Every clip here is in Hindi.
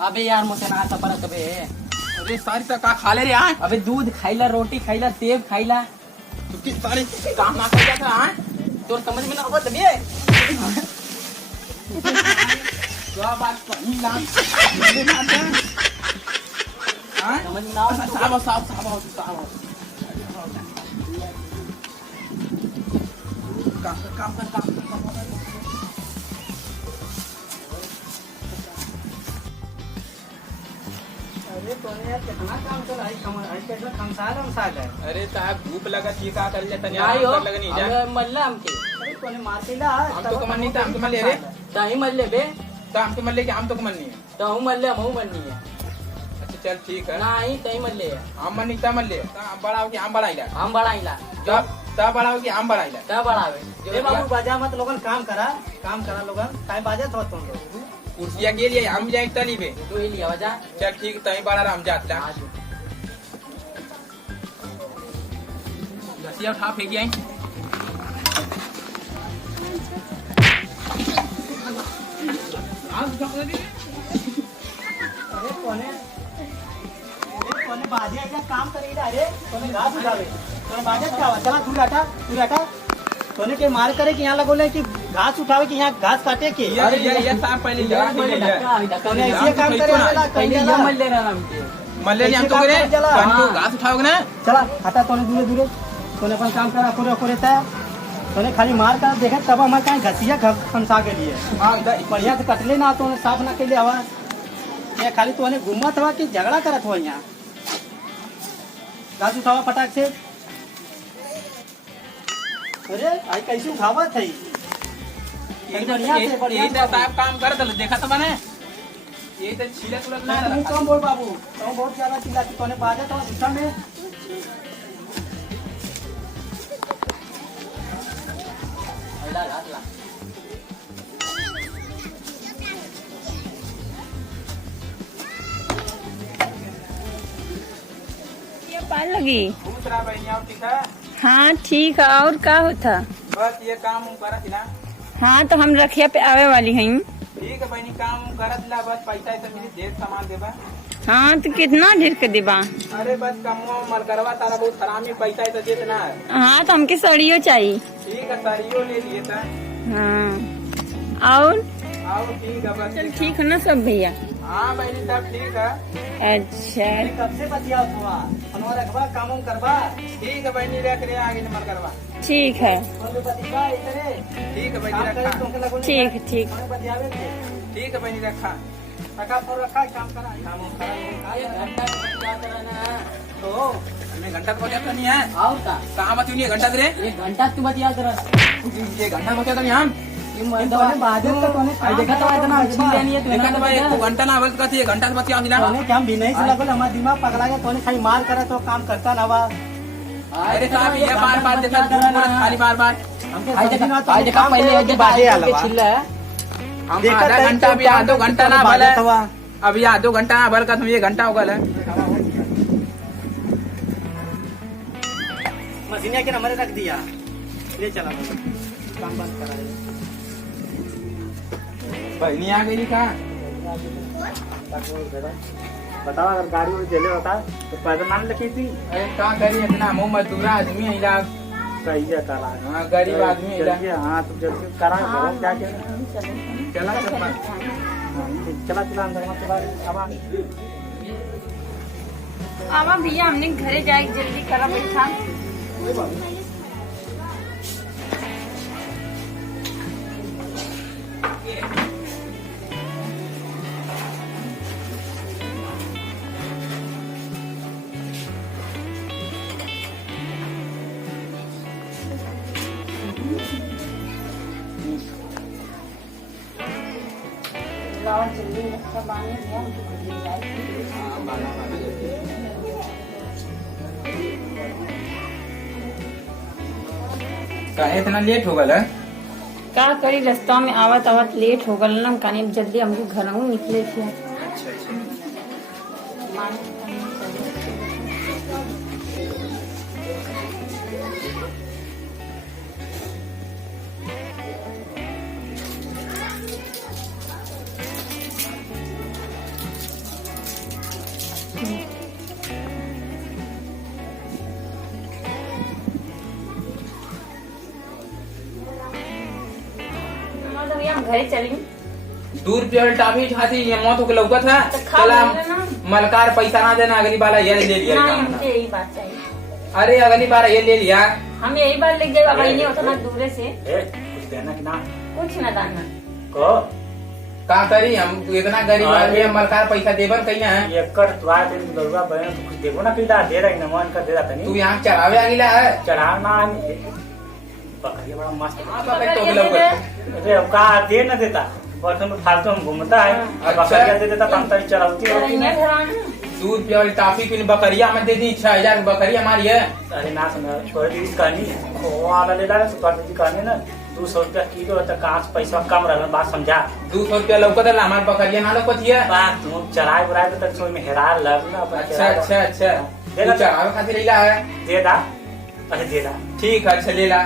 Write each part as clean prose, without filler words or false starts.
अबे यार मुझसे ना परत बे। अरे सारी तक का खा ले रे यार। अबे दूध खाइला, रोटी खाइला, सेब खाइला। तू किस सारी काम ना कर जाता हां। तो समझ में ना आवत बे। क्या बात कही ला। हां समझ में ना आवत। साहब काम कर। अरे तूने यार कितना काम कर आई कमर आई कैसा खमसाल है। अरे साहब धूप लगा चीका कर लेता नहीं आई हो लगा नहीं जा। अबे मल्ला हमके। अरे तूने मार देला। हम तो कमन नहीं था, हम तो मल्ले रे। ताही मल्ले बे। तो हम तो मल्ले के हम तो कमन नहीं है। तो हूं मल्ले हम मन्नी है। अच्छा चल ठीक है। नहीं तही मल्ले है। हम मन नहीं था मल्ले। हम बड़ा हो के हम बड़ा इला। हम बढ़ाइला। तब बड़ा हो के हम बड़ा इला। क्या बढ़ावे? ए बाबू बाजा मत लोगन काम करा लोगन। काय बाजा थो तुम लोग। कुर्सिया के लिए हम जाए तली पे। तू ही लिया बाजा। चल ठीक तई बड़ा हम जात ला। लसिया उठा फेंक आई। अरे कोने बाजे ऐसा काम करेगा। अरे कोने घास उठावे कोने बाजे क्या हुआ? चला तू हटा कोने के मार करे कि यहाँ लगोले कि घास उठावे कि यहाँ घास काटे के। ये साहब पहले जरा कोने ऐसे काम करे वाला कहीं ना मल्ले ना मल्ले नहीं हम तो करे कंटू घास उठाओगे ना। चला हटा कोने दूरे कोने अपन काम करा कोरे रहता है। कोने खाली मार कर देखे तब हमारे कहीं घसिया खमसा के लिए। हां इधर बढ़िया से कटले ना तो साफ ना के लिए आवा। ये खाली तो घूमत हवा कि झगड़ा करत हो यहाँ। घास उठावा फटाक से। अरे आई कैसे उठावत है? यही तो साहब काम करत देखा तो मैंने। यही तो छीला तुरंत ना तुम कम बोल बाबू। तुम बहुत ज्यादा चिल्लाती। तूने बाजा तो गुस्सा में ये पाल लगी। दूसरा बहनिया ठीक है। हाँ ठीक है। और का होता? बस ये काम करत ना। हाँ तो हम रखिया पे आवे वाली हैं। ठीक है बहनी काम करत ला बस पैसा ऐसा मिली ढेर सामान देबा। हाँ तो कितना ढेर के देबा? अरे बस कमवा मर करवा तारा बहुत हरामी पैसा ऐसा देत ना। हाँ तो हमके सड़ियो चाहिए। ठीक है साड़ियों ले लिए था। हाँ और आओ ठीक है बस। चल ठीक है ना सब भैया? हाँ बहनी सब ठीक है। अच्छा कब से बतिया हुआ हमारा रखबा काम करवा। ठीक है बहनी रख रहे आगे नंबर करवा। ठीक है। ठीक है बहनी रखा। ठीक ठीक। ठीक है बहनी रखा। रखा काम करा तो हमें घंटा तो बचा तो नहीं है। आओ का कहाँ बची नहीं है घंटा तेरे? एक घंटा तू बतिया जरा। ये घंटा बचा तो नहीं हम। देखा तो इतना छीन लेनी है। देखा तो भाई तू घंटा ना बोल कहती है घंटा से बचिया हिला। क्या हम भी नहीं से लगल हमारा दिमाग पगला गया। तूने खाली मार करे तो काम करता ना हुआ। अरे साहब ये बार देखा खाली बार देखा पहले ये बाजे आला छिल्ला हम आधा घंटा भी आधो घंटा ना भले अभी आधो घंटा ना भर का तुम ये घंटा होगा मशीनिया के नंबर रख दिया। ले चला काम बंद करा। बहनी आ गई का? बताओ अगर गाड़ी में चले होता तो पैदल मान लगी थी। अरे क्या करी इतना मुँह मजदूरा आदमी है इला। सही है करा। हाँ गरीब आदमी इला। हाँ तुम जल्दी करा क्या चला चला अंदर मत चला। आवा भैया हमने घरे जाए जल्दी करा बैठा। जल्दी सब आने दिया कहे इतना लेट हो गया? का करी रास्ता में आवत आवत लेट हो गल ना। कहीं जल्दी हमको घर निकले थे। हम घरे चली। 2 रुपया वाली टॉफी खाती ये मौत के लौका था। तो खा चला लेना ना। मलकार पैसा ना देना, अगली बार ये ले लिया नहीं, काम मुझे ना। यही बात चाहिए। अरे अगली बार ये ले लिया। हम यही बार लेके गए, नहीं होता ना दूरे से कुछ देना कि ना कुछ न दाना। को का करी हम इतना गरीब आदमी, हम मलकार पैसा देवन कहीं है। ये कर तुआ दिन लड़का बहन तो कुछ देखो ना पीला दे रही ना मन का दे रहा था तू नहीं यहाँ चढ़ावे आगिला है। चढ़ाना बकरिया बड़ा मस्त हाँ, पकड़ तो लौका। अरे अब का दे न देता बर्तन में फालतू में घूमता है अच्छा। बकरिया दे देता तो हम तभी चढ़ाती होती चढ़ाइयाँ है। धराना। 2 रुपया वाली टॉफी की बकरिया में दे दी। 6000 बकरी हमारी है। अरे ना सुना छोड़ दी कहानी वो वाला ले ला सुपर दी कहानी ना 200 रुपया किलो तो कहाँ से पैसा कम रहा बात समझा 200 रुपया लौका था हमारे बकरिया ना लौकती है। बात तुम चढ़ाई बुराई तो तक में हेरा लग ना अपन अच्छा अच्छा अच्छा दे ला तू चढ़ावे खातिर लेला है। दे दा अरे दे दा ठीक है अच्छा लेला।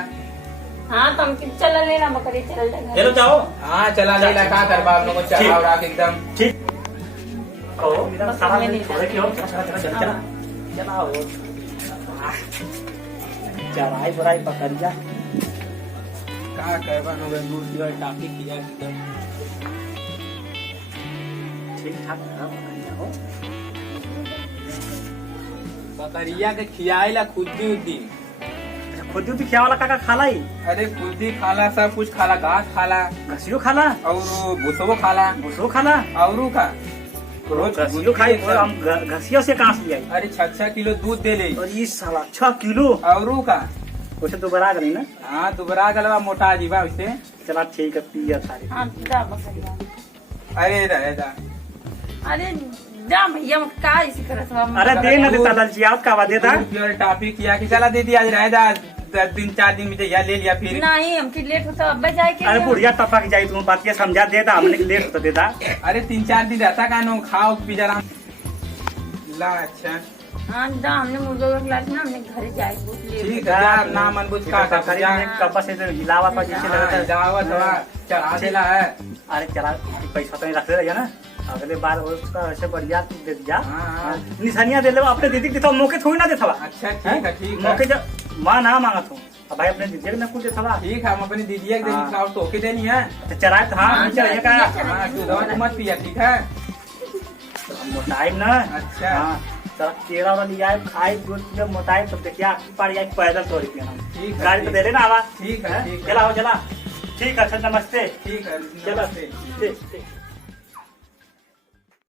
हाँ तो हम चला लेना बकरी चल जाएगा। चलो जाओ हाँ चला लेला का करबा आप लोगों को चढ़ाव राख एकदम। ठीक कहो मेरा सारा में नहीं छोड़े क्यों चला चला चला चला चला हो चढ़ाई बुराई पकड़िया का करबा नो 2 रुपया वाली टॉफी किया एकदम। ठीक ठाक है पकड़िया हो बकरिया के खियाइला खुदी उदी। खुद भी खिया वाला काका खाला ही अरे खुदी खाला, सब कुछ खाला, घास खाला घसियो खाला और भूसो खाला भूसो खाला और का रोज घसियो खाई और हम घसियो से कहाँ से लियाई अरे 6 किलो दूध दे ले और ये साला 6 किलो और का। उसे तो बड़ा गई ना हाँ दुबरा गलवा मोटा जीवा उसे। चला ठीक है पिया सारी हाँ जा बकरिया। अरे रहेगा अरे जा भैया का इसी तरह से हम- अरे दे ना देता लालची आप का दे दा टॉफी किया कि चला दे दिया आज रहेगा 3-4 दिन में तो यह ले लिया फिर। नहीं हमकी लेट होता अब जाए के अरे बुढ़िया टपा की जाई तुम बात ये समझा दे दा हमने लेट होता दे दा अरे 3-4 दिन रहता का नो खाओ पी जरा ला। अच्छा हाँ जा हमने मुर्गा का खिला ना हमने घर जाए बहुत लेट ठीक है जा ना मन बुझ का करी में कपा से हिलावा पर जैसे लगता है जावत हवा चढ़ा देला है। अरे चला पैसा तो नहीं रखते रहिए ना अगले बार उसका ऐसे बढ़िया तू दे जा हाँ। निशानियां दे ले अपने दीदी के तो मौके थोड़ी ना देता अच्छा ठीक है ठीक मौके है जब माँ ना मांगा तू अब भाई अपने दीदी ने कुछ देता ठीक है हम अपनी दीदी के हाँ। देनी खाओ तो के देनी है। तो चराए तो हाँ हाँ, चलिए का हाँ तू दवा तो मत पिया ठीक है। मोटाइम ना अच्छा। हाँ चला केरा वाला लिया है खाई दूध जब मोटाइम तो देखिए पाड़ी आई पैदल 100 रुपया ठीक है, गाड़ी तो ठीक। दे लेना आवा ठीक है ठीक है चला हो चला ठीक है अच्छा नमस्ते ठीक है चला नमस्ते। ठीक ठीक